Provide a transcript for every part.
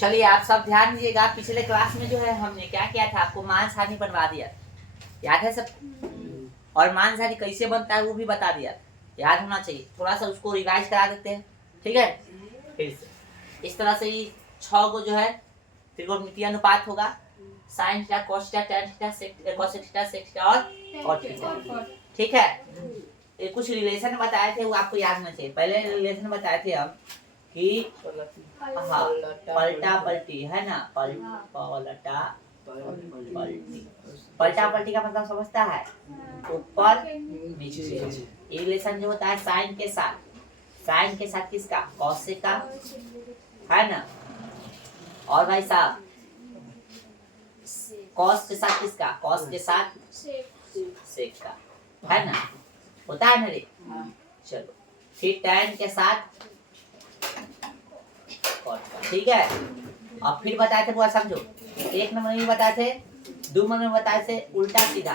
चलिए आप सब ध्यान दीजिएगा। पिछले क्लास में जो है हमने क्या किया था, आपको मांस हानि बनवा दिया, याद है सब? और मांस हानि कैसे बनता है वो भी बता दिया, याद होना चाहिए। थोड़ा सा उसको रिवाइज करा देते हैं, ठीक है? फिर से इस तरह से ही 6 गो जो है त्रिकोणमितीय अनुपात होगा, sine theta, cos theta, tan theta, cos theta, sec theta और cot थीटा, ठीक है? ये कुछ रिलेशन बताए थे वो आपको याद होना चाहिए। पहले रिलेशन बताए थे हम कि हाँ पलटा पलटी है ना, पलटा पलटी, पलटा पलटी का मतलब समझता है, ऊपर नीचे। ये रिलेशन जो होता है साइन के साथ, साइन के साथ किसका, कॉस का, है ना? और भाई साहब कॉस के साथ किसका, कॉस के साथ सेक का, है ना? होता है मेरे? चलो फिर tan के साथ cot का, ठीक है? अब फिर बताए थे, पूरा समझो। 1 नंबर में बताए थे, 2 नंबर में बताए थे उल्टा सीधा,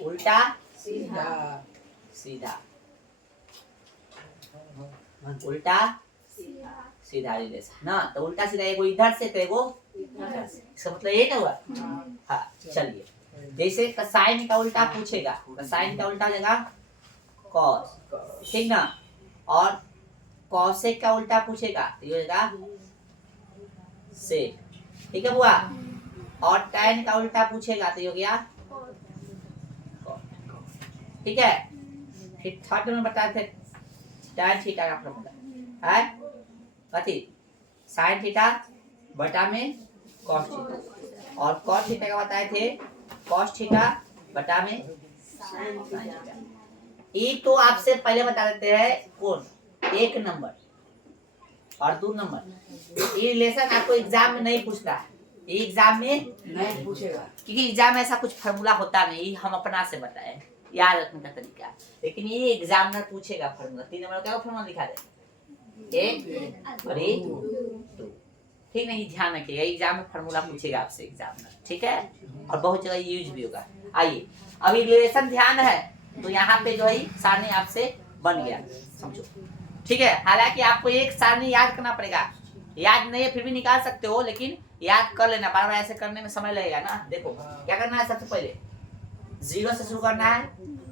उल्टा सीधा, सीधा, उल्टा सीधा रिलेशन ना। तो उल्टा सीधा एगो इधर से तो एगो इधर से, इसका मतलब ये ना हुआ। हाँ चलिए, जैसे साइन का उल्टा पूछेगा तो साइन का उल्टा देगा कॉस, ठीक ना? और कॉसेक का उल्टा पूछेगा तो ये होगा सेक, ठीक है बुआ? और tan का उल्टा पूछेगा तो ये हो गया cot, ठीक है? फिर थर्ड में बताए थे tan थीटा का फॉर्मूला है कथी, sin थीटा बटा में cos थीटा, और cos थीटा का बताए थे cos थीटा बटा में sin थीटा। ये तो आपसे पहले बता देते हैं कौन, 1 नंबर और 2 नंबर। ये रिलेशन आपको एग्जाम में नहीं पूछता है, ये एग्जाम में नहीं पूछेगा, क्योंकि एग्जाम में ऐसा कुछ फार्मूला होता नहीं, हम अपना से बताए, याद रखने का तरीका। लेकिन ये एग्जामिनर पूछेगा फार्मूला। 3 नंबर का फार्मूला लिखा दे, 1 और 2, ठीक नहीं? ध्यान रखिएगा, एग्जाम में फार्मूला पूछेगा आपसे एग्जामिनर, ठीक है? और बहुत जगह यूज भी होगा। आइए अभी रिलेशन ध्यान है तो यहाँ पे जो है सारणी आपसे बन गया, समझो, ठीक है? हालांकि आपको एक सारणी याद करना पड़ेगा, याद नहीं है फिर भी निकाल सकते हो, लेकिन याद कर लेना, बार बार ऐसे करने में समय लगेगा ना। देखो क्या करना है, सबसे पहले 0 से शुरू करना है,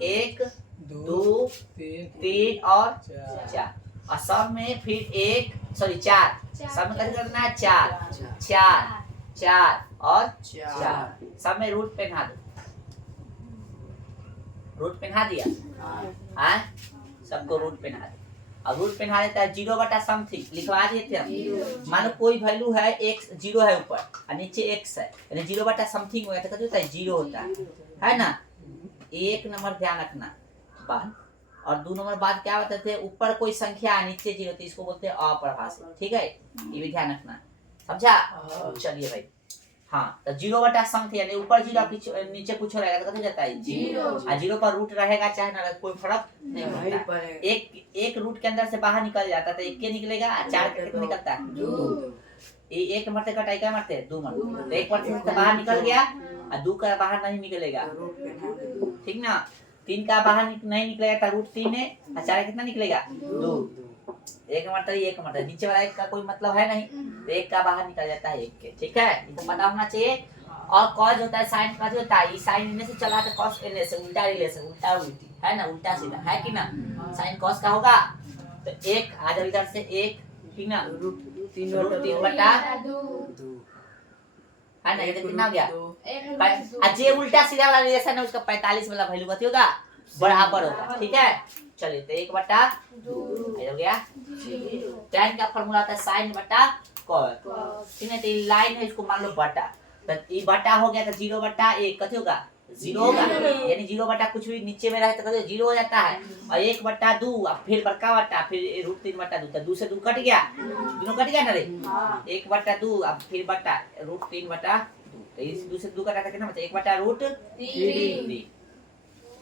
1 2 3 और 4, और सब में फिर 4, सब में कैसे करना है, 4 4 4 और 4, सब में रूट पहना दो, रूट पहना दिया, हाँ सबको रूट पहना दो। अब रूट पहना देता है 0 बटा समथिंग लिखवा दिए थे हम। मान लो कोई वैल्यू है x, 0 है ऊपर और नीचे x है, यानी 0 बटा समथिंग हो गया तो होता है 0 होता है ना? 1 नंबर ध्यान रखना बात। और 2 नंबर बात क्या बताते थे, ऊपर कोई संख्या है नीचे 0 तो इसको बोलते हैं अप्रभाषित, ठीक है? ये भी ध्यान रखना, समझा? चलिए भाई, हाँ तो 0 बटा समथिंग यानी ऊपर 0 नीचे कुछ रहेगा तो कैसे जाता है 0, और 0 पर रूट रहेगा चाहे ना रहे, कोई फर्क नहीं पड़ता। एक रूट के अंदर से बाहर निकल जाता तो 1 के निकलेगा, 4 के कितना निकलता है 2। ये 1 मरते कटाई क्या मरते 2 मरते, तो 1 मरते से बाहर निकल गया और 2 का बाहर नहीं निकलेगा, ठीक ना? 3 का बाहर नहीं निकलेगा तो रूट 3 है, और 4 कितना निकलेगा 2। 1 मरता है 1 मरता है, नीचे वाला 1 का कोई मतलब है नहीं, तो 1 का बाहर निकल जाता है 1 के, ठीक है? इनको पता होना चाहिए। और कॉस होता है साइन का, जो होता है साइन इनमें से चला तो कॉस इनमें से, उल्टा रिलेशन, उल्टा उल्टी, है ना? उल्टा सीधा, है कि ना? साइन कॉस का होगा तो 1 आ जाओ इधर से 1, ठीक ना? रूट 3 बटा 2, है ना? ये तो कितना हो गया, जे उल्टा सीधा वाला रिलेशन है उसका 45 वाला वैल्यू कथी होगा, बराबर होगा, ठीक है? चलिए तो 1 बटा 2 हो गया। tan का फार्मूला होता है sin बटा cos, ठीक है? तो ये लाइन है, इसको मान लो बटा, तो ये बटा हो गया तो 0 बटा 1 कथी होगा 0 होगा, यानी 0 बटा कुछ भी नीचे में रहे तो कथी 0 हो जाता है। और 1 बटा 2 फिर बड़का बटा फिर रूट 3 बटा 2, तो 2 से 2 कट गया, दोनों कट गया ना रे, 1 बटा 2 अब फिर बटा रूट 3 बटा 2, तो इस 2 से 2 कटा तो कितना बचा 1 बटा रूट 3,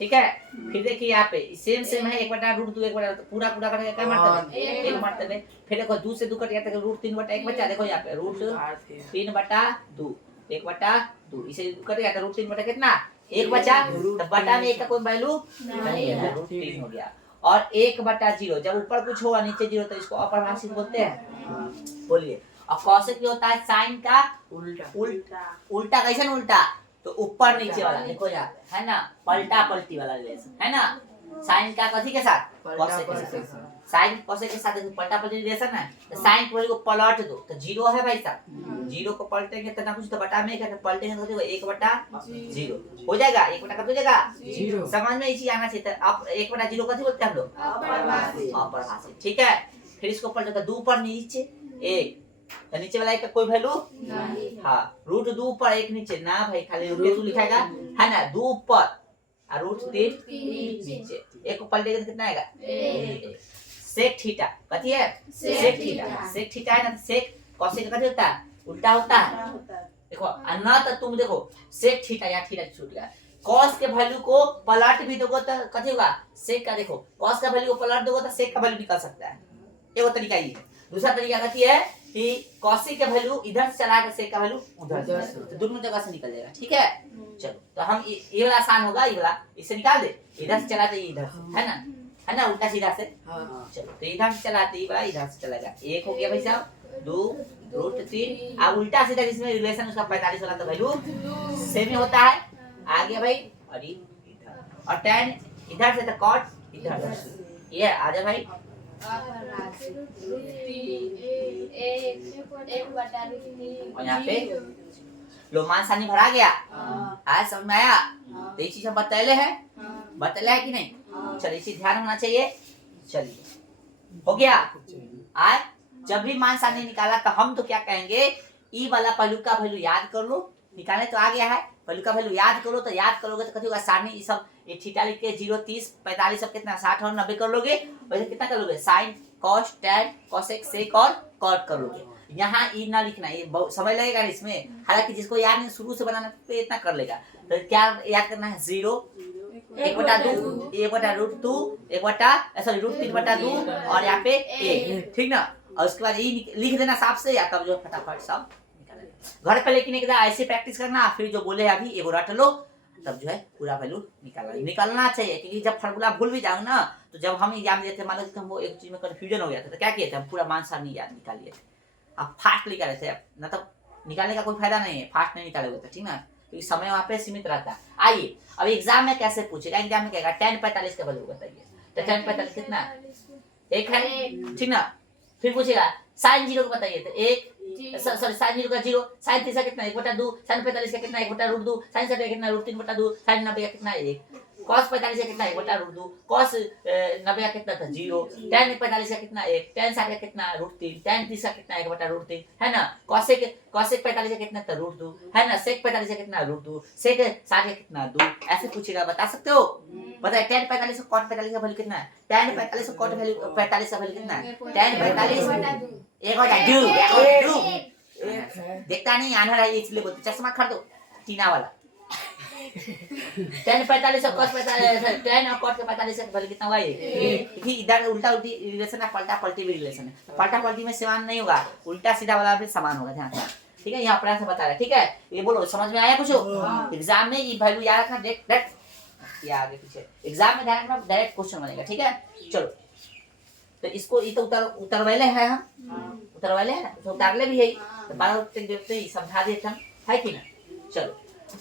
ठीक है? फिर देखिए यहाँ पे सेम है, 1 बटा रूट 2 1 बटा पूरा कट गया, क्या मरतबे 1 मरतबे। फिर देखो 2 से 2 कट गया तो रूट 3 बटा 1 बचा, देखो यहाँ पे रूट 3 बटा 2 1 बटा 2, इसे कट गया तो रूट 3 बटा कितना 1 बचा, तो बटा में 1 का कोई वैल्यू नहीं है, रूट 3 हो गया। और 1 बटा 0, जब ऊपर कुछ होगा नीचे 0 तो इसको अप्रभाषित बोलते हैं, बोलिए। और कॉसेक क्या होता है साइन का उल्टा उल्टा कैसे ना उल्टा तो ऊपर नीचे वाला देखो यहाँ पे है ना पलटा पलटी वाला रिलेशन है ना साइन का कथी के साथ कॉसेक के साथ साइन कॉसेक के साथ पलटा पलटी रिलेशन है तो साइन को पलट दो तो जीरो है भाई साहब जीरो को पलटेंगे तो ना कुछ तो बटा में क्या पलटेंगे तो देखो 1/0 हो जाएगा 1/0 कब हो जाएगा जीरो समझ में इसी आना चाहिए अब 1/0 कथी बोलते हैं हम लोग अपरिभाषित ठीक है फिर इसको पलटो तो 2 पर नीचे 1 तो नीचे वाला एक का कोई वैल्यू नहीं हाँ रूट 2 ऊपर 1 नीचे ना भाई खाली रूट 2 लिखाएगा है ना 2 ऊपर और रूट 3 नीचे एक को पलटेगा तो कितना आएगा सेक थीटा कथी है सेक थीटा है ना सेक कॉसेक कथी होता है उल्टा होता है देखो अन्ना तो तुम देखो सेक थीटा या थीटा छूट गया कॉस के वैल्यू को पलट भी दोगे तो कथी होगा सेक का देखो कॉस का वैल्यू को पलट दोगे तो सेक का वैल्यू निकल सकता है एक तरीका ये है दूसरा तरीका कथी है कि कॉसेक का वैल्यू इधर से चला के सेक का वैल्यू उधर तो दोनों जगह से निकल जाएगा ठीक है चलो तो हम ये वाला आसान होगा ये वाला इससे निकाल दे इधर से चलाते इधर से है ना उल्टा सीधा से चलो तो इधर से चलाते ये वाला इधर से चलेगा 1 हो गया भाई साहब 2 रूट 3 अब उल्टा सीधा जिसमें रिलेशन उसका 45 वाला तो वैल्यू सेम ही होता है आ गया भाई और इधर और tan इधर से तो cot इधर ये आ जा भाई और यहाँ पे लो मान सानी भरा गया आज समझ में आया तो ये चीज हम बतले है कि नहीं चलिए इसी ध्यान होना चाहिए चलिए हो गया आज जब भी मान सानी निकाला तो हम तो क्या कहेंगे ई वाला पहलू का वैल्यू याद कर लो निकालने तो आ गया है पहलू का वैल्यू याद करो तो याद करोगे तो कथी होगा सानी ये सब ये थीटा लिख के 0 30 45 सब कितना 60 और 90 कर लोगे वैसे कितना कर लोगे sine cos tan cosec sec और कॉट कर लोगे यहाँ ई ना लिखना ये बहुत समय लगेगा इसमें हालांकि जिसको याद नहीं शुरू से बनाना तो इतना कर लेगा तो क्या याद करना है 0 1/2 1/√2 सॉरी √3/2 और यहाँ पे 1 ठीक ना और उसके बाद ये लिख देना साफ से या तब जो फटाफट सब निकाल घर पे लेकिन एक ऐसे प्रैक्टिस करना फिर जो बोले अभी एगो रट लो तब जो है पूरा वैल्यू निकालना चाहिए क्योंकि जब फार्मूला भूल भी जाओ ना तो जब हम एग्जाम देते मान लो कि हमको एक चीज में कंफ्यूजन हो गया था तो क्या किए थे हम पूरा मान सारणी याद निकाल लिए थे अब फास्ट निकाले थे ना तो निकालने का कोई फायदा नहीं है फास्ट नहीं निकाले हुए थे ठीक ना क्योंकि समय वहाँ पे सीमित रहता है आइए अब एग्जाम में कैसे पूछेगा एग्जाम में कहेगा tan 45 का वैल्यू बताइए तो tan 45 कितना एक है ठीक ना फिर पूछेगा sin 0 को बताइए तो 1 सॉरी sin 0 का 0 sin 3 का कितना 1/2 sin 45 का कितना 1/√2 sin 60 का कितना √3/2 sin 90 का कितना 1 cos 45 का कितना 1/√2 cos 90 का कितना था 0 tan 45 का कितना 1 tan 60 का कितना √3 tan 30 का कितना 1/√3 है ना cosec 45 का कितना था √2 है ना sec 45 का कितना √2 sec 60 का कितना 2 ऐसे पूछेगा बता सकते हो पता है tan 45 और cot 45 का वैल्यू कितना है tan 45 और cot 45 का वैल्यू कितना है tan 45 1/2 देखता नहीं आना है इसलिए बोलते चश्मा खरीदो टीना वाला tan 45 और cos 45 tan और cot के 45 का वैल्यू कितना हुआ ये कि इधर उल्टा उल्टी रिलेशन है पलटा पलटी भी रिलेशन है पलटा पलटी में समान नहीं होगा उल्टा सीधा वाला भी समान होगा ध्यान रखना ठीक है यहाँ पर ऐसे बता रहा है ठीक है ये बोलो समझ में आया कुछ एग्जाम में ये वैल्यू याद रखना डायरेक्ट या आगे पीछे एग्जाम में ध्यान रखना डायरेक्ट क्वेश्चन बनेगा ठीक है चलो तो इसको ये तो उतर वाले है हम उतर वाले है तो उतारले भी है तो बार देखते समझा देते हम है कि ना चलो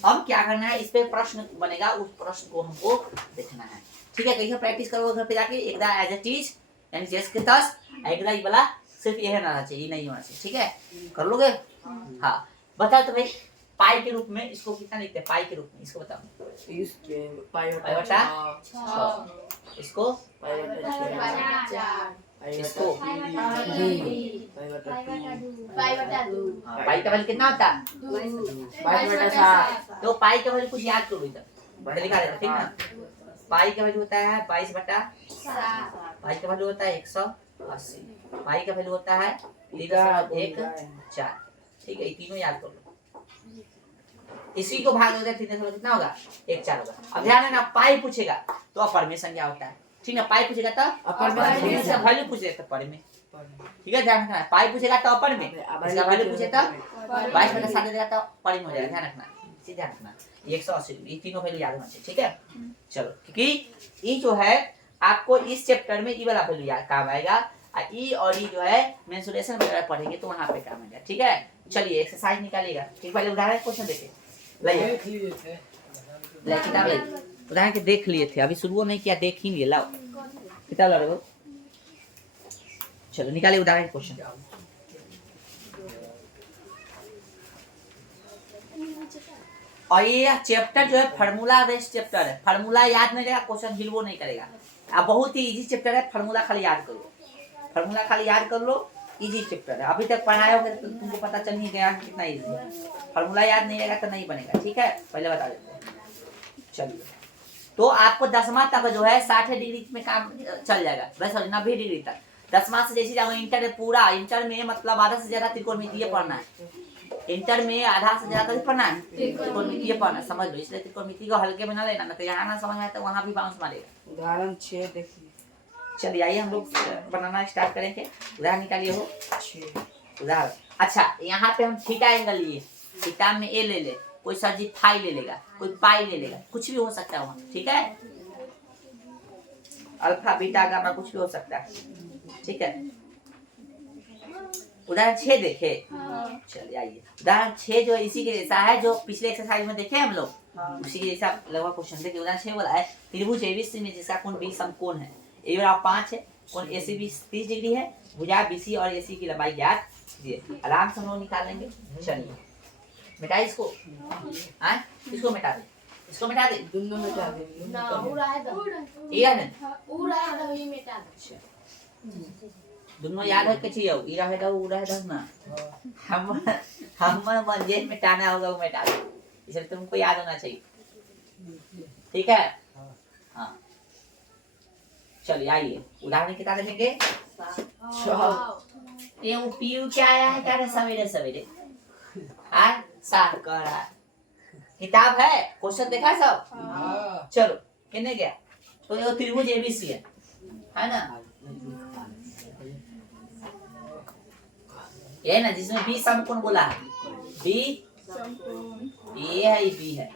अब क्या करना है इस पे प्रश्न बनेगा उस प्रश्न को हमको देखना है ठीक है कैसे प्रैक्टिस करोगे घर पे जाके एक दा एज इट इज यानी जैसे के 10 एक दा ये वाला सिर्फ ये होना चाहिए ये नहीं होना चाहिए ठीक है कर लोगे हाँ बताओ तो भाई पाई के रूप में इसको कितना लिखते हैं पाई के रूप में इसको बताओ इसके पाई बटा 6 इसको इसको पाई का वैल्यू कितना होता है 22/7 तो पाई का वैल्यू कुछ याद करो इधर लिखा देना ठीक ना पाई का वैल्यू होता है 22/7 पाई का वैल्यू होता है 180 पाई का वैल्यू होता है 3.14 ठीक है ये तीनों याद कर लो इसी को भाग दोगे 3 से कितना होगा 1/4 होगा अब ध्यान रखना पाई पूछेगा तो अपर में संख्या होता है ठीक है पाई पूछेगा तो अपर में इसका वैल्यू पूछेगा तो पर में ठीक है ध्यान रखना पाई पूछेगा तो अपर में इसका वैल्यू पूछे तो 22/7 देगा तो पर में हो जाएगा ध्यान रखना इसे ध्यान रखना 180 ये तीनों वैल्यू याद होना चाहिए ठीक है चलो क्योंकि ये जो है आपको इस चैप्टर में ये वाला वैल्यू याद काम आएगा ई और ई जो है मेंसुरेशन वगैरह पढ़ेंगे तो वहाँ पे काम आएगा। ठीक है, चलिए एक्सरसाइज निकालिएगा। ठीक, पहले उदाहरण क्वेश्चन देखे लाइए, किताब लाइए। उदाहरण के देख लिए थे, अभी शुरू नहीं किया, देख ही लिए। लाओ किताब ला लो, चलो निकालिए उदाहरण क्वेश्चन। और ये चैप्टर जो है फार्मूला बेस्ड चैप्टर है, फार्मूला याद नहीं रहेगा क्वेश्चन हिल वो नहीं करेगा। अब बहुत ही इजी चैप्टर है, फार्मूला खाली याद करो, फार्मूला खाली याद कर लो, इजी चैप्टर है। अभी तक पढ़ाया होगा तो तुमको पता चल नहीं गया कितना इजी है। फार्मूला याद नहीं रहेगा तो नहीं बनेगा। ठीक है, पहले बता देते हैं। चलिए, तो आपको 10वां तक जो है 60 डिग्री में काम चल जाएगा, बस 90 डिग्री तक। 10वां से जैसे जाओ इंटर में, पूरा इंटर में मतलब आधा से ज्यादा त्रिकोणमितीय पढ़ना है। इंटर में आधा से ज्यादा पढ़ना है, त्रिकोणमितीय पढ़ना, समझ लो। इसलिए त्रिकोणमिति को हल्के में ना लेना, ना तो यहाँ ना समझ में आए तो वहाँ भी बाउंस मारेगा। उदाहरण 6 देखिए। चलिए आइए हम लोग बनाना स्टार्ट करेंगे। उदाहरण निकालिए हो 6 उदाहरण। अच्छा, यहाँ पे हम थीटा एंगल लिए, थीटा में ए ले ले, कोई सर जी फाई ले लेगा, कोई पाई ले लेगा, कुछ भी हो सकता है वहाँ। ठीक है, अल्फा बीटा गामा कुछ भी हो सकता है। ठीक है, उदाहरण 6 देखे। चलिए आइए, उदाहरण 6 जो है इसी के जैसा है जो पिछले एक्सरसाइज में देखे हम लोग, उसी के जैसा लगभग क्वेश्चन देखिए। उदाहरण 6 बोला है त्रिभुज एबीसी में जिसका कोण 20 समकोण है, ए बराबर 5 है, कोण एसीबी 30 डिग्री है, भुजा बीसी और एसी की लंबाई ज्ञात कीजिए। आराम से हम लोग निकाल लेंगे। चलिए मिटाइए इसको, हाँ इसको मिटा दे, इसको मिटा दे, दोनों मिटा देंगे। ना उड़ा है तो ये है ना, उड़ा है तो ये मिटा दे। दोनों याद है के चाहिए, ई रहेगा वो रहेगा ना। हम मंजे मिटाना होगा वो मिटा दो, इसलिए तुमको याद होना चाहिए। ठीक है, हाँ चलिए आइए उदाहरण किताब देखेंगे। ये वो पीयू क्या आया है, क्या रे सवेरे सवेरे आज साफ कर रहा है। किताब है, क्वेश्चन देखा सब। चलो कितने गया, तो ये त्रिभुज एबीसी है ना, ये ना जिसमें बी समकोण बोला है, बी ए है, बी है,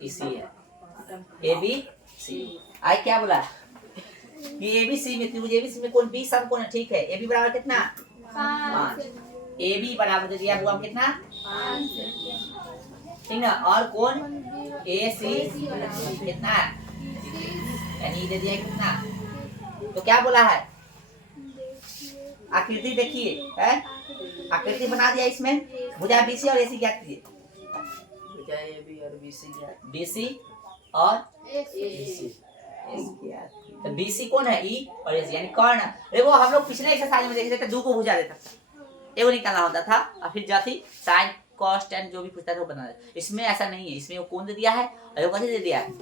इसी है ए बी सी। आई क्या बोला कि ए बी सी में त्रिभुज एबीसी में कोण बी समकोण है। ठीक है, ए बी बराबर कितना 5, ए बी बराबर दे दिया हुआ कितना 5, ठीक ना, और कोण ए सी कितना यानी दे दिया कितना। तो क्या बोला है, आकृति देखिए है, आकृति बना दिया इसमें, भुजा बीसी और एसी ज्ञात कीजिए। भुजा एबी और बीसी ज्ञात, बीसी और एसी। तो बीसी कौन है, ई और एसी यानी कर्ण। देखो हम लोग पिछले एक्सरसाइज में देखे थे दो को भुजा देता था, एगो निकालना होता था और फिर जाती साइन कॉस टेन जो भी पूछता था वो बना देता। इसमें ऐसा नहीं है, इसमें वो कौन दे दिया है और वो कैसे दे दिया है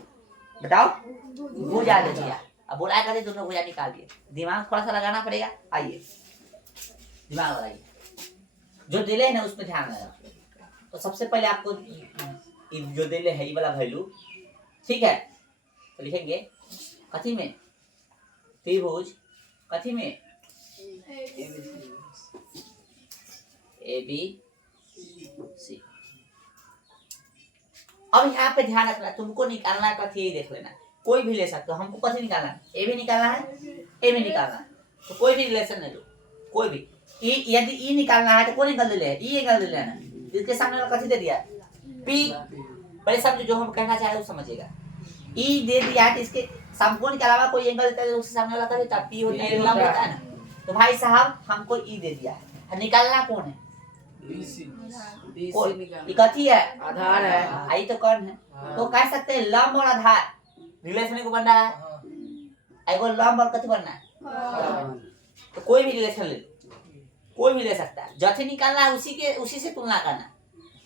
बताओ, भुजा दे दिया। अब बोला कहते दोनों भुजा निकाल दिए, दिमाग थोड़ा सा लगाना पड़ेगा। आइए दिमाग लगाइए, जो दिले है ना उसमें ध्यान लगा। तो सबसे पहले आपको जो दिले है ये वाला वैल्यू, ठीक है, तो लिखेंगे कथी में, त्रिभुज कथी में ए बी सी। अब यहाँ पे ध्यान रखना, तुमको निकालना है कथी यही देख लेना, कोई भी ले सकते हो। हमको कथी निकालना है, ए भी निकालना है, ए भी निकालना है, तो कोई भी रिलेशन ले लो, कोई भी। ई यदि ई निकालना है तो कौन निकाल ले, ई निकाल ले लेना। इसके सामने वाला कथी दे दिया पी, पहले समझो जो हम कहना चाह रहे हो समझिएगा। ई दे दिया है तो इसके समकोण के अलावा कोई एंगल देता है तो उसके सामने वाला कथी होता है, पी होता है, लंब होता है ना। तो भाई साहब हमको ई दे दिया है, निकालना कौन है, बीसी ये कथी है, आधार है, आई तो कर्ण है। तो कह सकते हैं लंब और आधार रिलेशन को बन रहा है, एगो लंब और कथी बनना है, तो कोई भी रिलेशन ले, कोई भी ले सकता है। जैसे निकालना है उसी से तुलना करना।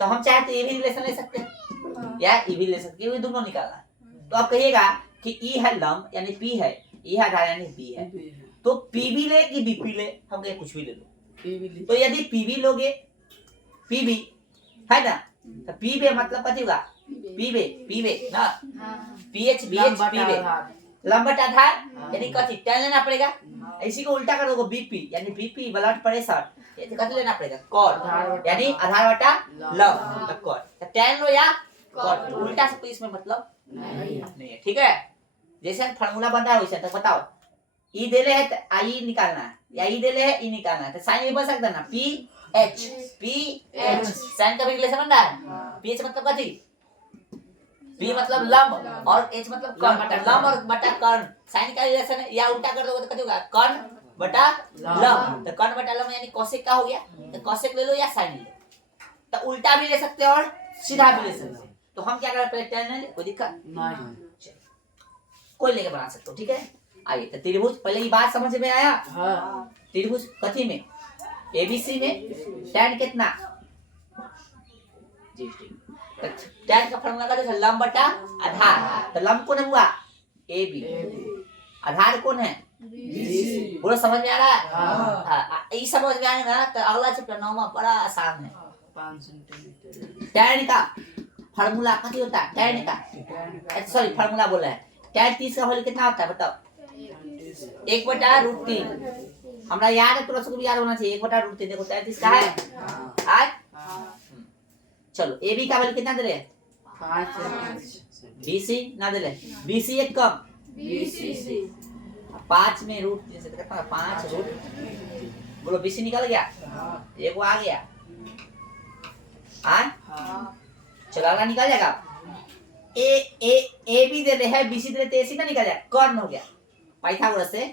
तो हम चाहे तो ये भी रिलेशन ले सकते हैं या ये भी ले सकते हैं, ये दोनों निकालना है। तो आप कहिएगा कि ई है लंब यानी पी है, ई है आधार यानी बी है। तो पी भी ले कि बी पी ले, हम कहे कुछ भी ले लो। तो यदि पी भी लोगे, पी भी है ना, तो पी बे मतलब कथी होगा, पी बे ना, पी एच बी एच पी बे लंबट आधार यानी कथी टेन लेना पड़ेगा। इसी को उल्टा कर दोगे बीपी यानी बीपी ब्लड प्रेशर, ये कथी लेना पड़ेगा कॉट यानी आधार बटा लंब, तो कॉट तो टेन लो या कॉट, उल्टा से कोई इसमें मतलब नहीं है। ठीक है, जैसे फार्मूला बन रहा है वैसे तक बताओ। ई देले है तो आई निकालना है, या ई देले है ई निकालना है, तो साइन में बन सकता है ना P H, P H sine का भी रिलेशन बन रहा है। पी एच मतलब कथी, पी मतलब लंब और एच मतलब कर्ण, लंब और बटा कर्ण, साइन का रिलेशन है, या उल्टा कर दोगे तो कथी होगा कर्ण बटा लंब, तो कर्ण बटा लंब यानी कोसेक का हो गया, तो कोसेक ले लो या साइन ले लो, तो उल्टा भी ले सकते हो और सीधा भी ले सकते हो। तो हम क्या करें, पहले tan ले ले, कोई दिक्कत नहीं, कोई लेके बना सकते हो, ठीक है। आइए तो त्रिभुज, पहले ये बात समझ में आया, हाँ त्रिभुज कथी में, एबीसी में tan कितना, जी तो tan का फॉर्मूला का देखो लंब बटा आधार, तो लंब कौन हुआ AB, आधार कौन है BC, पूरा समझ में आ रहा है। हाँ। हाँ, ये समझ में आएगा ना तो अगला चैप्टर 9वां बड़ा आसान है। 5 सेंटीमीटर tan का फार्मूला कथी होता है, tan का सॉरी फार्मूला बोला है, tan 30 का वैल्यू कितना होता है बताओ, 1/√3, हमरा याद है, तुरंत सबको याद होना चाहिए 1/√3, देखो 33 का है आज। चलो AB का वैल्यू कितना दे रहे, 5 BC ना दे रहे, BC एक कम, BC 5 में √3 से कितना 5 बोलो BC निकल गया, एक वो आ गया आज। चलो अगला निकल जाएगा, ए बी दे रहे हैं, BC दे रहे तो AC ना निकल जाए, कर्ण हो गया पाइथागोरस से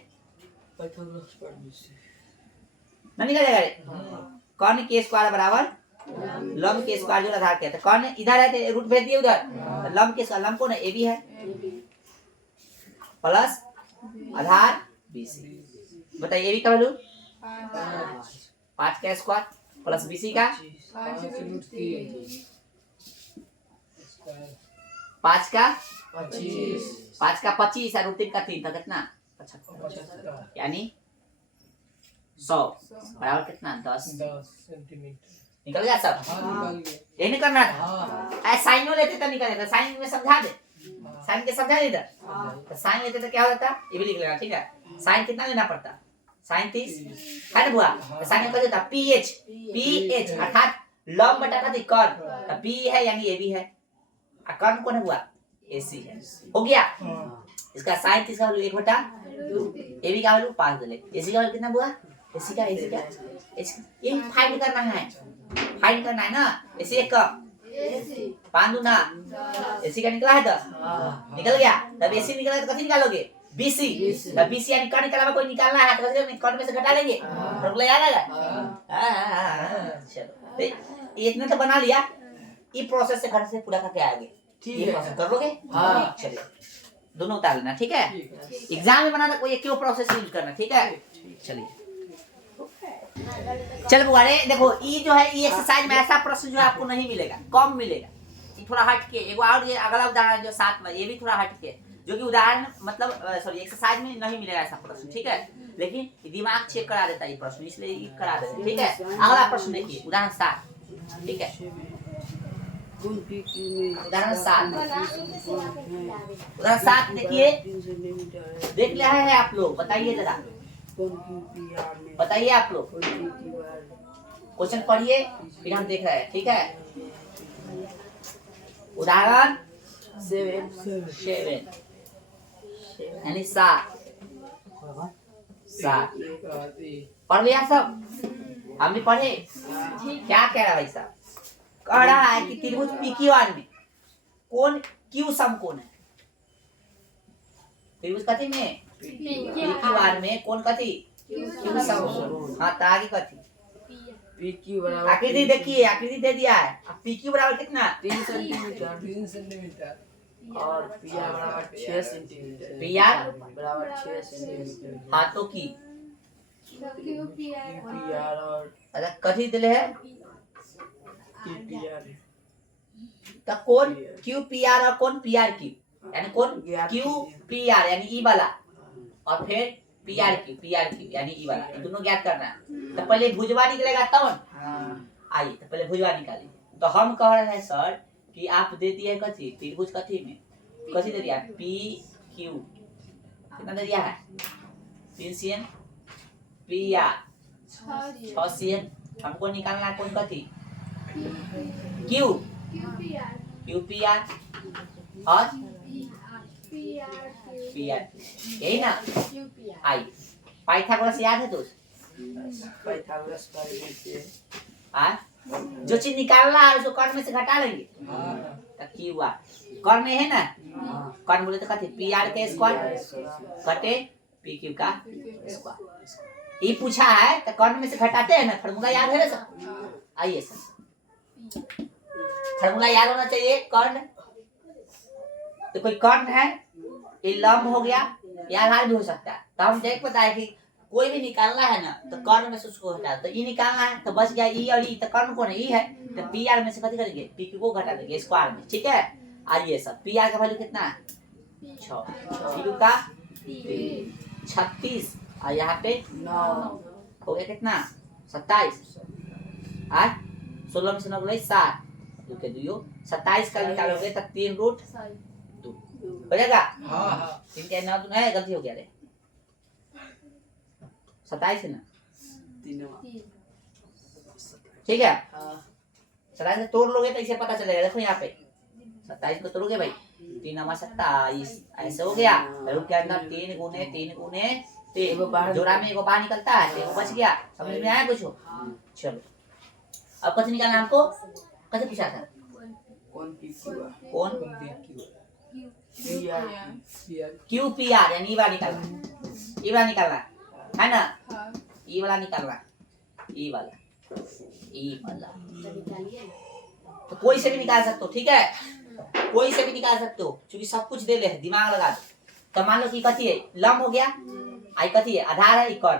ना निकल जाएगा रे। कर्ण के स्क्वायर बराबर लंब के स्क्वायर जो आधार के, तो कर्ण इधर है तो रूट भेज दिए उधर, तो लंब के स्क्वायर, लंब कौन है AB है, प्लस आधार BC, बताइए AB का वैल्यू 5 का स्क्वायर प्लस BC का 5 का 25 और √3 का 3 था कितना 75, यानी 100 बराबर कितना 10 सेंटीमीटर निकल गया सब। ये नहीं करना था, साइनो लेते तो निकल जाता, साइन में समझा दे, साइन के समझा दे इधर, तो साइन लेते तो क्या हो जाता, ये भी लिख लेना ठीक है। साइन कितना लेना पड़ता, साइन 30 है ना बुआ, तो साइन में क्या होता पीएच अर्थात लंब बटा कथी कर्ण, तो पी है यानी AB है, और कर्ण कौन है बुआ AC है, हो गया। इसका साइन 30 का वैल्यू 1/2, AB का वैल्यू 5 ले, AC का वैल्यू कितना बुआ, AC का ये फाइंड करना है, फाइंड करना है ना, AC एक कम 5 दूना AC का निकला है 10 निकल गया, तब AC निकला तो कथी निकालोगे BC, तब BC यानी कर्ण निकाला, कोई निकालना है तो कर्ण में से घटा लेंगे, फॉर्मूला याद आएगा। चलो तो इतना तो बना लिया, ये प्रोसेस से घर से पूरा करके आएंगे, ये प्रोसेस कर लोगे, हाँ चलिए दोनों उतार लेना ठीक है, एग्जाम में बनाना कोई क्यों प्रोसेस यूज करना ठीक है। चलिए चल बुआरे देखो, ये जो है ये एक्सरसाइज में ऐसा प्रश्न जो आपको नहीं मिलेगा, कम मिलेगा, ये थोड़ा हट के एक और ये अगला उदाहरण जो साथ में ये भी थोड़ा हट के, जो कि उदाहरण मतलब सॉरी एक्सरसाइज में नहीं मिलेगा ऐसा प्रश्न ठीक है, लेकिन दिमाग चेक करा देता है ये प्रश्न, इसलिए ये करा देते हैं ठीक है। अगला प्रश्न देखिए उदाहरण 7 ठीक है, उदाहरण 7 देखिए, देख लिया है आप लोग, बताइए जरा, बताइए आप लोग, क्वेश्चन पढ़िए फिर हम देख रहे हैं ठीक है। उदाहरण 7 यानी 7 पढ़ लिया सब, हम भी पढ़े, क्या कह रहा है भाई साहब, कह रहा है कि त्रिभुज PQR में कौन Q समकोण है, त्रिभुज कथी में PQR में कौन कथी Q समकोण, हाँ तो आगे कथी PQ बराबर आकृति देखिए, आकृति दे दिया है, अब PQ बराबर कितना 3 सेंटीमीटर और PR बराबर 6 सेंटीमीटर, PR बराबर 6 सेंटीमीटर, हाथों की PR और अच्छा कथी दिले है, PR तो कौन QPR और कौन PRQ, यानी कौन QPR यानी ई वाला और फिर PRQ यानी ई वाला, ये दोनों ज्ञात करना है। तो पहले भुजवा निकलेगा तब, आइए तो पहले भुजवा निकालिए। तो हम कह रहे हैं सर कि आप दे दिए कथी त्रिभुज कथी में, कथी दे दिया PQ कितना दे दिया है 3 cm, PR 6 cm, हमको निकालना है कौन कथी QPR और पी आर यही ना आई पाइथागोरस याद है दोस्त पाइथागोरस का लीजिए जो चीज निकालना है उसको कर्ण में से घटा लेंगे तो क्यू आर कर्ण में है ना कर्ण बोले तो कहते पी आर के स्क्वायर कटे पी क्यू का स्क्वायर ये पूछा है तो कर्ण में से घटाते हैं ना फार्मूला याद है ना सब आइए सर फार्मूला याद होना चाहिए कर्ण तो कोई कर्ण है ये लंब हो गया या आधार भी हो सकता है तो हम देख पता है कि कोई भी निकालना है ना तो कर्ण में से उसको घटा तो ई निकालना है तो बच गया ई और ई तो कर्ण कौन है ई है तो पी आर में से कथी करेंगे पी क्यू को घटा देंगे स्क्वायर में ठीक है आइए सब पी आर का वैल्यू कितना है 6 क्यू का 36 और यहाँ पे 9 हो गया कितना 27 आज 16 में से 9 7 2 के 2 27 का निकालोगे तो 3 रूट 2 हो जाएगा हां 3 के 9 2 है गलती हो गया रे 27 है ना 3 ठीक है हां 27 से तोड़ लोगे तो इसे पता चलेगा देखो यहाँ पे 27 को तोड़ोगे भाई 3 नंबर 27 ऐसे हो गया रूप के अंदर 3 गुने 3 गुने 3 जोड़ा में एगो बाहर निकलता है एगो बच गया समझ में आया कुछ चलो अब कैसे निकालना हमको कैसे पूछा था कौन पी क्यू कौन P R Q P R यानी ये वाला निकालना है ना ये वाला निकालना ये वाला तो कोई से भी निकाल सकते हो ठीक है कोई से भी निकाल सकते हो क्योंकि सब कुछ दे ले है दिमाग लगा दो तो मान लो कि कथी है लंब हो गया आई कथी है आधार है कर्ण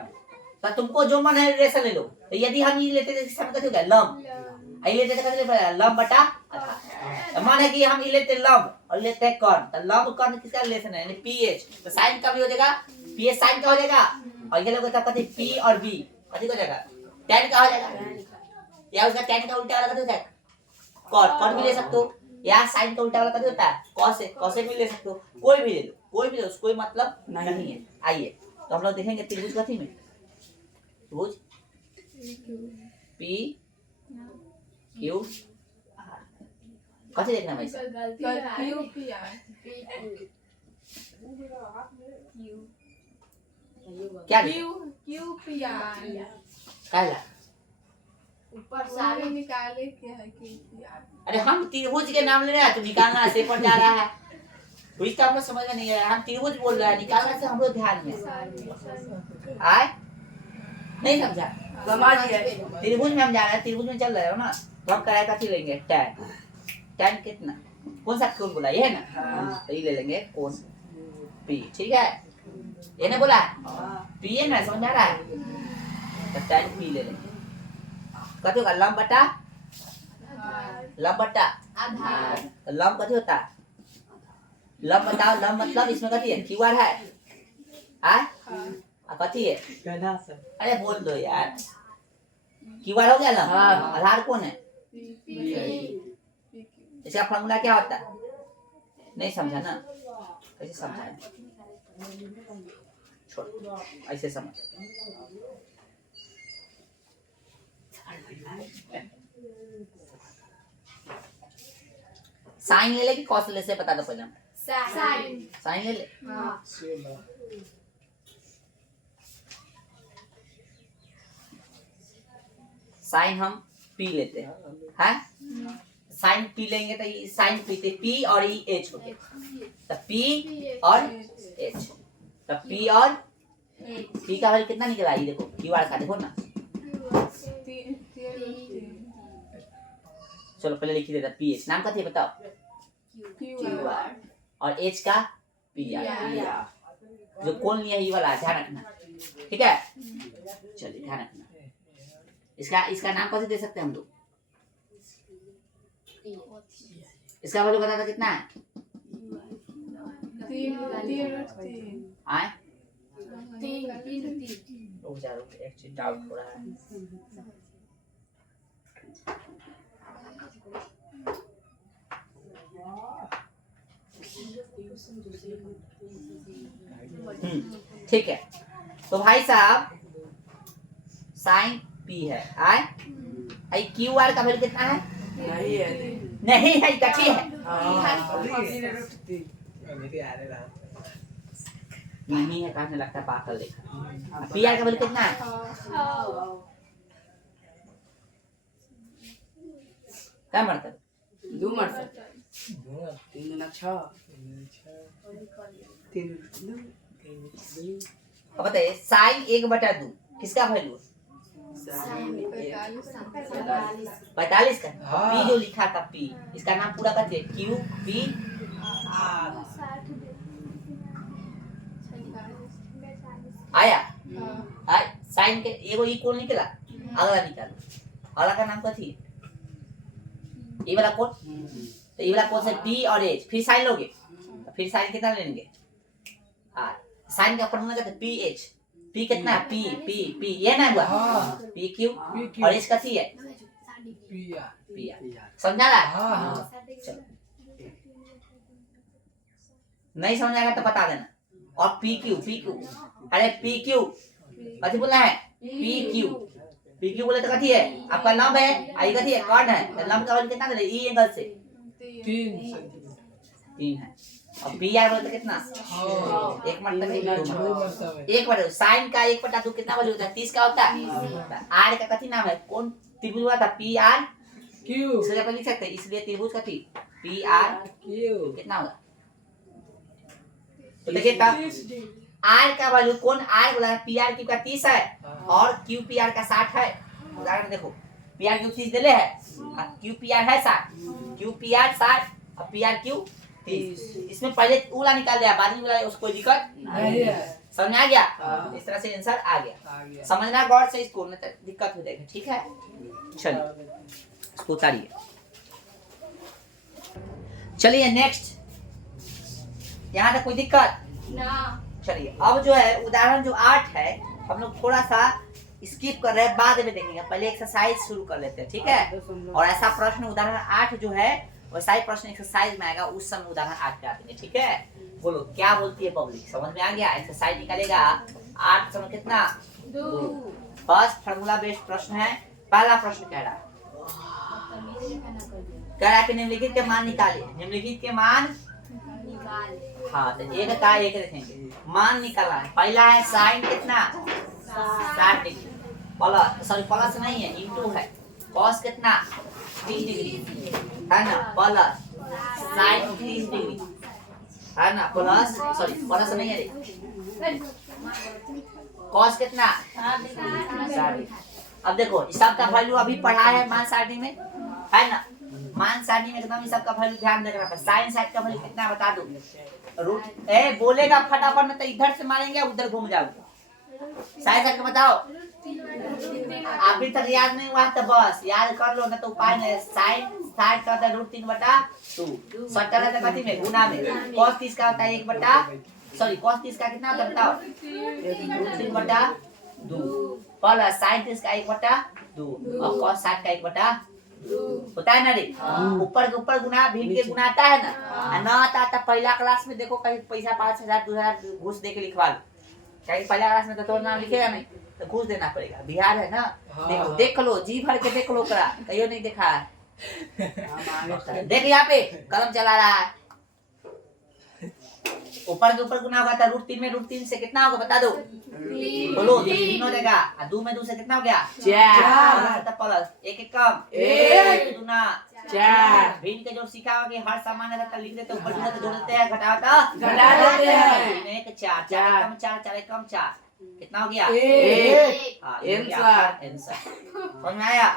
तो तुमको जो मन है रेशा ले लो तो यदि हम ये लेते थे समय कथी हो गया लंब आई लेते थे कथी ले लंब बटा आधार तो मान है कि हम ये लेते लंब और लेते हैं कर्ण तो लंब कर्ण किसका रिलेशन है यानी पीएच तो साइन का भी हो जाएगा पीएच साइन का हो जाएगा और ये लोग कथी पी और बी कथी हो जाएगा tan का हो जाएगा या उसका tan का उल्टा वाला कथी होता है cos भी ले सकते हो या sin का उल्टा वाला कथी होता है cos भी ले सकते हो कोई भी ले लो कोई भी ले लो कोई मतलब नहीं है आइए तो हम लोग देखेंगे त्रिभुज कथी में त्रिभुज पी क्यू कथी देखना भाई क्या कहला ऊपर सारे निकाले के है कि अरे हम त्रिभुज के नाम ले रहे हैं तो निकालना से पर जा रहा है वही तो हम लोग समझ में नहीं आया हम त्रिभुज बोल रहे हैं निकालना से हम लोग ध्यान में आए नहीं समझा समझ गए त्रिभुज में हम जा रहे हैं त्रिभुज में चल रहे हो ना तो हम कराए कथी लेंगे tan कितना कौन सा कोण बोला ये है ना तो ये ले लेंगे कोण p ठीक है ये ना बोला p है ना समझ आ रहा है तो tan p ले लेंगे कथी होगा लंब बटा आधार तो लंब कथी होता है लंब बताओ लंब मतलब इसमें कथी है क्यू आर है कथी है कहना सर अरे बोल दो यार क्यू आर हो गया लंब आधार कौन है इसका फॉर्मूला क्या होता है नहीं समझा ना कैसे समझाएं छोड़ ऐसे समझ साइन ले ले कि कॉस ले से बता दो पहले साइन साइन ले ले हां साइन हम पी लेते हैं साइन पी लेंगे तो ये साइन पीते पी और ई एच हो गया तो पी और एच तो पी और पी का वैल्यू कितना निकला ये देखो क्यू आर का देखो ना चलो पहले लिख देता पी एच नाम का थे बताओ क्यू आर और एच का पी आर जो कौन लिया ये वाला ध्यान रखना ठीक है चलिए ध्यान रखना इसका नाम कैसे दे सकते हैं हम लोग इसका वैल्यू बता दो कितना है आए 3 रुक जा रुक एक चीज डाउट हो रहा है ठीक है तो भाई साहब साइन पी है आए आई क्यू आर का वैल्यू कितना है नहीं है नहीं है कथी है हाँ नहीं है कहने लगता है पागल देखा। पी आर का वैल्यू कितना है? क्या मतलब? 2 मरता 3 दूना 6 3 अब बताइए साइन 1/2 किसका वैल्यू? 45 का। पी जो लिखा था पी, इसका नाम पूरा करते क्यू पी आया। साइन के एगो इक्वल निकला, अगला निकालो, अगला का नाम कथी है? ये वाला कोड, तो ये वाला कोड से पी और एच, फिर साइन लोगे तो फिर साइन कितना लेंगे? आर। साइन का फॉर्मूला क्या था? P H. पी कितना है? पी पी पी, ये ना हुआ पी क्यू और एच कथी है? P R. समझा रहा? चलो नहीं समझ आएगा तो बता देना। और पी क्यू अरे पी क्यू कथी बोलना है? पी क्यू बोले तो कथी है? आपका लंब है, आई कथी है? कॉर्ड है। तो लंब का वैल्यू कितना दे? ई एंगल से 3 है। और पी आर बोले तो कितना? एक मतलब साइन का 1/2 कितना वैल्यू होता है? 30 का होता है। आर का कथी नाम है? कौन त्रिभुज हुआ था? P R Q. इसलिए अपन लिख सकते हैं, इसलिए त्रिभुज कथी? पी आर क्यू कितना होगा? तो देखिए तब आर का वैल्यू कौन आर बोला? पी आर क्यू का 30 है और क्यू पी आर का 60 है। उदाहरण देखो, पी आर क्यू 30 दिले है, क्यू पी आर है 60, क्यू पी आर 60 और पी आर क्यू 30। इसमें पहले उला निकाल दिया, बाद में उला, उसको कोई दिक्कत नहीं है। समझ आ गया? इस तरह से आंसर आ गया। समझना गौर से इसको, नहीं तो दिक्कत हो जाएगी। ठीक है, चलिए इसको उतारिए। चलिए नेक्स्ट, यहाँ तक कोई दिक्कत? चलिए अब जो है उदाहरण जो 8 है, हम लोग थोड़ा सा स्किप कर रहे हैं, बाद में देखेंगे। पहले एक्सरसाइज शुरू कर लेते हैं, ठीक है? और ऐसा प्रश्न उदाहरण 8 जो है वैसा ही प्रश्न एक्सरसाइज में आएगा, उस समय उदाहरण 8 पे आते हैं। ठीक है, बोलो क्या बोलती है पब्लिक? समझ में आ गया? एक्सरसाइज निकालेगा 8 समय कितना? 2। फर्स्ट फार्मूला बेस्ड प्रश्न है। पहला प्रश्न कह रहा है कि निम्नलिखित के मान निकालिए। निम्नलिखित के मान, हाँ तो एक का एक रखेंगे, मान निकालना है। पहला है साइन कितना? 60 डिग्री प्लस, सॉरी प्लस नहीं है, इनटू है। कॉस कितना? 30 डिग्री है ना, प्लस साइन 30 डिग्री है ना, प्लस, सॉरी प्लस नहीं है, कॉस कितना? 60। अब देखो इस सब का वैल्यू अभी पढ़ा है मान 60 में, है ना? मान 60 में एकदम इस सब का वैल्यू ध्यान देना है। साइन 60 का वैल्यू कितना बता दो? रूट ए बोलेगा फटाफट, में तो इधर से मारेंगे उधर घूम जाओगे। साइन 60 का बताओ। अभी तक याद नहीं हुआ तो बस याद कर लो, ना तो उपाय नहीं। साइन 60 का होता है √3/2, 70 है तो कथी में? गुना में। cos 30 का होता है 1/, cos 30 का कितना होता है बताओ? √3/2 प्लस साइन 30 का 1/2 और cos 60 का 1/2 होता है ना रे? ऊपर के ऊपर गुना, भिन्न के गुना आता है ना? ना आता था पहला क्लास में, देखो कहीं पैसा 5,000 2,000 घूस दे के लिखवा लो। कहीं पहला क्लास में तो नाम लिखेगा नहीं, तो घूस देना पड़ेगा। बिहार है ना, देखो देख लो, जी भर के देख लो, करा कहीं नहीं देखा है। देख यहाँ पे कलम चला रहा है। ऊपर के ऊपर गुना होगा था √3 में, √3 से कितना होगा बता दो? बोलो, 3 हो जाएगा। 2 में 2 से कितना हो गया? 4 प्लस 1 1 कम 1 दूना 4। भिन्न के जो सीखा होगा कि हर सामान्य रहता लिख देते, ऊपर से जोड़ देते हैं, घटा देते हैं। 1 4 4 कम 4 4 कम 4 कितना हो गया? 1। आंसर समझ में आया?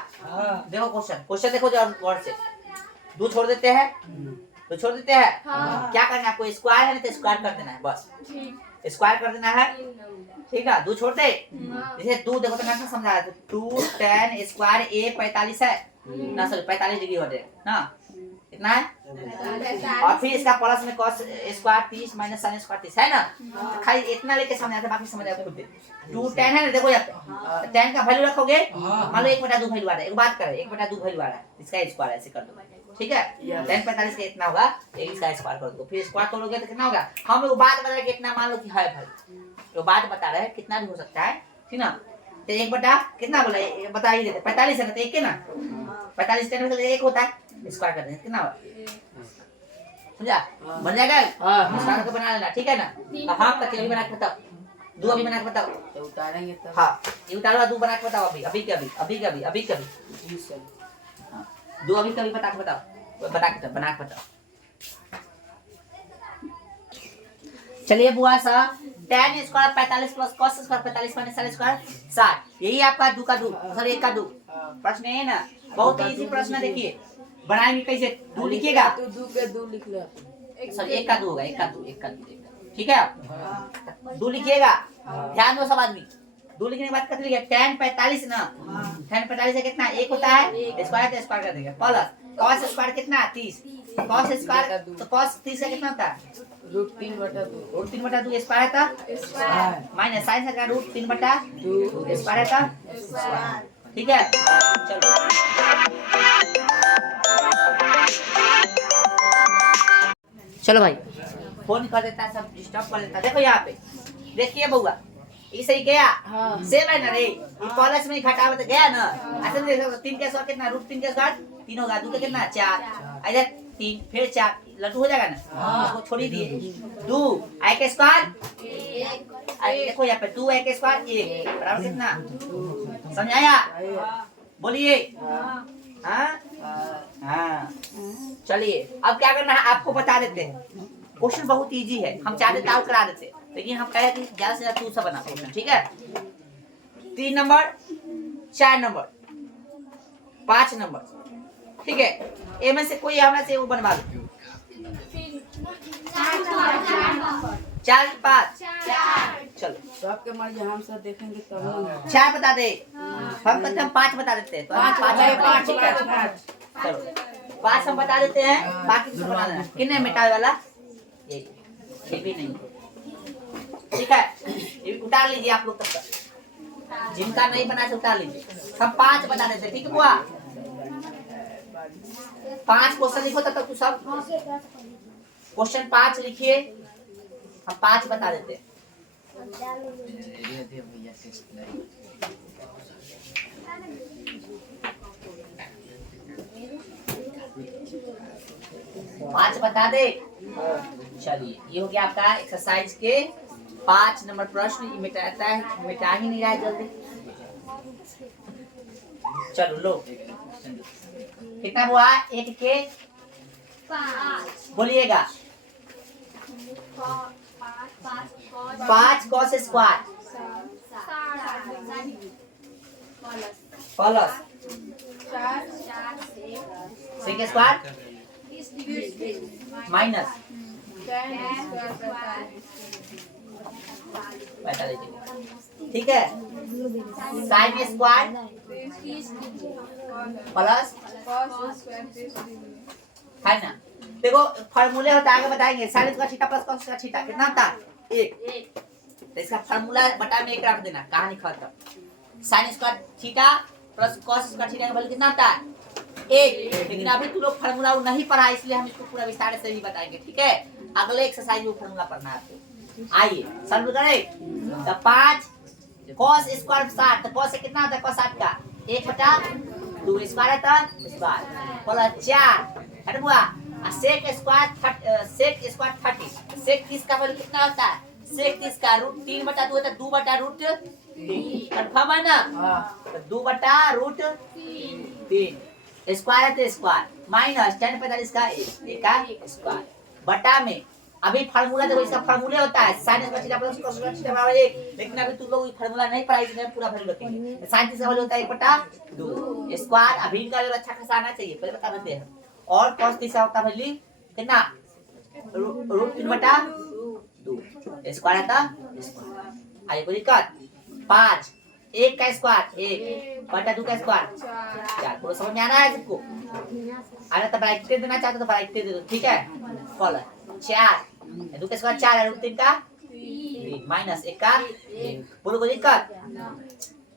देखो क्वेश्चन देखो जो वर्ड से 2 छोड़ देते हैं, तो छोड़ देते हैं। क्या करना है आपको? स्क्वायर है ना, तो स्क्वायर कर देना है, बस स्क्वायर कर देना है। ठीक है, 2 छोड़ दे। जैसे 2 देखो तो मैं समझा रहा था, 2 tan स्क्वायर a 45 है ना, सॉरी 45 डिग्री हो जाएगा ना, कितना है? और फिर इसका प्लस में cos square 30 minus sin square 30 है ना। तो खाली इतना लेके समझा था, बाकी समझ आया खुद। 2 tan है ना, देखो यहाँ पे tan का वैल्यू रखोगे, मान लो 1/2 वैल्यू आ रहा है। एक बात करें, 1/2 वैल्यू आ रहा है, इसका स्क्वायर ऐसे कर दो, ठीक है? tan 45 का इतना होगा, एक इसका स्क्वायर कर दो, फिर स्क्वायर करोगे तो कितना होगा? हम लोग बात बता रहे हैं कितना, मान लो कि है भाई, तो बात बता रहे हैं कितना भी हो सकता है, ठीक ना? तो 1/, कितना बोला बता ही देते, 45 है ना, तो 1 है ना, 45 tan में 1 होता है, स्क्वायर कर देंगे कितना होगा? समझा? बन जाएगा? हाँ। स्क्वायर को बना लेना, ठीक है ना? अब हाफ का अभी बना के बताओ, दो अभी बना के बताओ। तो उतारेंगे तब। हाँ, ये उतारो, दो बना के बताओ अभी, अभी कभी, अभी कभी, अभी कभी, जी सर। दो अभी कभी बता के बताओ, बना के बताओ। चलिए बुआ सा, tan square 45 plus cos square 45 minus sin square 60, यही आपका दो का दो, सर एक का दो प्रश्न है ना, बहुत ही इजी प्रश्न। देखिए बनाएंगे कैसे, दो लिखिएगा, तू दो के दो लिख ले। सर एक का दो होगा, एक का दो, ठीक है? दो लिखिएगा, ध्यान दो सब आदमी, दो लिखने के बाद कैसे लिखिए, tan 45 ना, tan 45 से कितना एक होता है, स्क्वायर तो स्क्वायर कर देंगे, प्लस cos स्क्वायर कितना 30, cos स्क्वायर तो cos 30 का कितना होता है, √3/2। रूट 3/2 स्क्वायर था, माइनस साइन का रूट 3/2 स्क्वायर था, ठीक है? चलो चलो भाई, फोन कर देता है, सब डिस्टर्ब कर देता है। देखो यहाँ पे देखिए बउआ, ये सही गया, सेम है ना रे, ये प्लस में घटाव तो गया ना, ऐसे में देखो 3 के स्क्वायर कितना, √3 के स्क्वायर 3 होगा, 2 का कितना 4, इधर 3 फिर 4 लड्डू हो जाएगा ना, इसको छोड़ ही दिए, 2 i के स्क्वायर, देखो यहाँ पे 2 i के स्क्वायर 1 बराबर कितना, समझाया? बोलिए हाँ हाँ। चलिए अब क्या करना है आपको बता देते हैं, क्वेश्चन बहुत इजी है, हम चाहते थे आउट करा देते, लेकिन हम कहे कि ज्यादा से ज्यादा तू सा बना क्वेश्चन, ठीक है? 3 नंबर, 4 नंबर, 5 नंबर, ठीक है? ए में से कोई हमरा से वो बनवा दो, 4 5, चलो तो आपके मर्जी, हम सब देखेंगे तब ना। 4 बता दे, हम कहते हम 5 बता देते हैं, तो हम 5 ठीक है? चलो 5 हम बता देते हैं, बाकी दूसरा बता देना, कितने मिटावे वाला, ये भी नहीं, ठीक है? ये भी उतार लीजिए आप लोग तब तक, जिनका नहीं बना से उतार लीजिए, हम 5 बता देते हैं, ठीक है बुआ? 5 क्वेश्चन लिखो तब तक, तू सब क्वेश्चन 5 लिखिए, हम 5 बता देते हैं। पांच बता दे, चलिए ये हो गया आपका एक्सरसाइज के 5 नंबर प्रश्न, ये मिटाता है, मिटा ही नहीं रहा है जल्दी। चलो लो, कितना हुआ, 1 के 5 बोलिएगा, 5 cos square plus sec square minus 45, ठीक है? sin स्क्वायर प्लस, है ना? देखो फार्मूले होता है, आगे बताएंगे, sin square theta plus cos square theta कितना होता है 1, तो इसका फार्मूला बटा में 1 रख देना, कहानी खत्म। sin square theta plus cos square theta का वैल्यू कितना होता है 1, लेकिन अभी तुम लोग फार्मूला नहीं पढ़ा, इसलिए हम इसको पूरा विस्तार से भी बताएंगे, ठीक है? अगले एक्सरसाइज में फार्मूला पढ़ना है आपको। आइए सॉल्व करें, तो 5 cos स्क्वायर 60, तो cos से कितना होता है, cos 60 का 1/2 स्क्वायर है, तो स्क्वायर प्लस 4 है बुआ, sec स्क्वायर 30, sec 30 का वैल्यू कितना होता है, sec 30 का √3/2 होता है, 2/√3, कंफर्म है ना? तो 2/√3 स्क्वायर है, तो स्क्वायर माइनस tan 45 का 1 का स्क्वायर बटा में, अभी फार्मूला देखो, इसका फार्मूला होता है sin square theta plus cos square theta बराबर 1, लेकिन अभी तुम लोग फार्मूला नहीं पढ़ा, इसलिए पूरा वैल्यू रखेंगे। sin थीटा का वैल्यू होता है 1/2 स्क्वायर, अभी इनका वैल्यू अच्छा खासा आना चाहिए, पहले बता देते हैं। और cos थीटा होता है वैल्यू कितना, √3/2 स्क्वायर आता स्क्वायर। आइए कोई दिक्कत, 5 1 का स्क्वायर 1/2 का स्क्वायर 4, पूरा समझ में आ रहा है सबको? अरे तो ब्राइट दे देना चाहते तो ब्राइट दे दो, ठीक है? फॉलो 4 2 का स्क्वायर 4 है, √3 का 3 माइनस 1 का 1, पूरा कोई दिक्कत,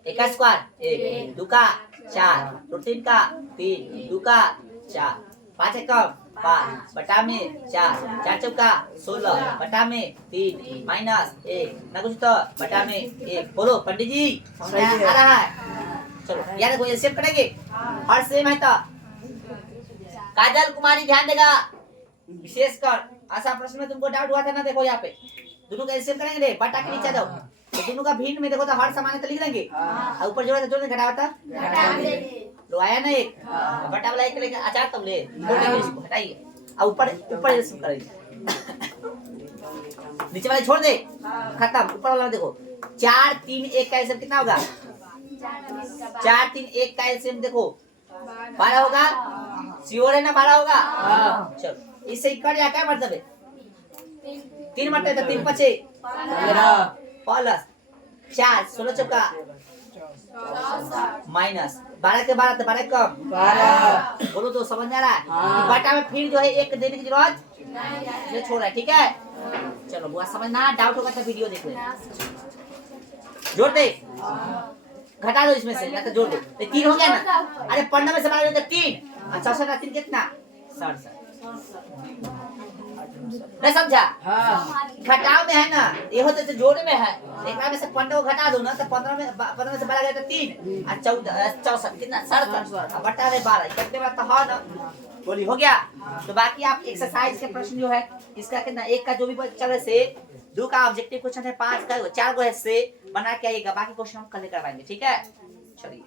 1 का स्क्वायर 1 2 का 4 √3 का 3 2 का 4 5 एकम 5 बटा में 4 4 चौका 16 बटा में 3 माइनस 1 ना कुछ तो बटा में 1, बोलो पंडित जी समझ में आ रहा है? चलो यार कोई एलसीएम करेंगे, हर सेम है तो काजल कुमारी ध्यान देगा, विशेषकर ऐसा प्रश्न में तुमको डाउट हुआ था ना, देखो यहाँ पे दोनों का एलसीएम करेंगे रे, बटा के नीचे जाओ तो दोनों का भिन्न में देखो तो हर समान है तो लिख लेंगे, और ऊपर जोड़ा तो जोड़ घटावा था घटा देंगे। तो आया ना एक, बटा वाला एक लेके आचार तब ले जोड़ देंगे, इसको हटाइए और ऊपर ऊपर एलसीएम करेंगे, नीचे वाले छोड़ दे, खत्म। ऊपर वाला देखो 4 3 1 का एलसीएम कितना होगा, 4 3 1 का एलसीएम देखो 12 होगा, श्योर है ना 12 होगा। चलो इससे कट जाए, क्या मतलब है 3 मरते तो 3 पचे 15 4 16 चौका माइनस 12 के 12 तो 12 कम 12 बोलो तो समझ में आ रहा है। बटा में फिर जो है एक देने की जरूरत ये छोड़ रहा है, ठीक है। चलो बुआ समझना, डाउट होगा तो वीडियो देख लेना। जोड़ दे, घटा दो इसमें से, ना तो जोड़ दे, तो 3 हो गया ना। अरे 15 में से 12 तो 3 और 64 3 कितना 67, नहीं समझा। घटाव में है ना, ये होते तो जोड़ में है, एक में से 15 को घटा दो ना तो 15 में से 12 गया तो 3 और 64 कितना 67 बटा में 12 कितने में तो है ना, बोली हो गया। तो बाकी आप एक्सरसाइज के प्रश्न जो है इसका कितना, एक का जो भी चल से 2 का ऑब्जेक्टिव क्वेश्चन है, 5 का 4 को से बना के आइएगा, बाकी क्वेश्चन हम कल करवाएंगे, ठीक है। चलिए।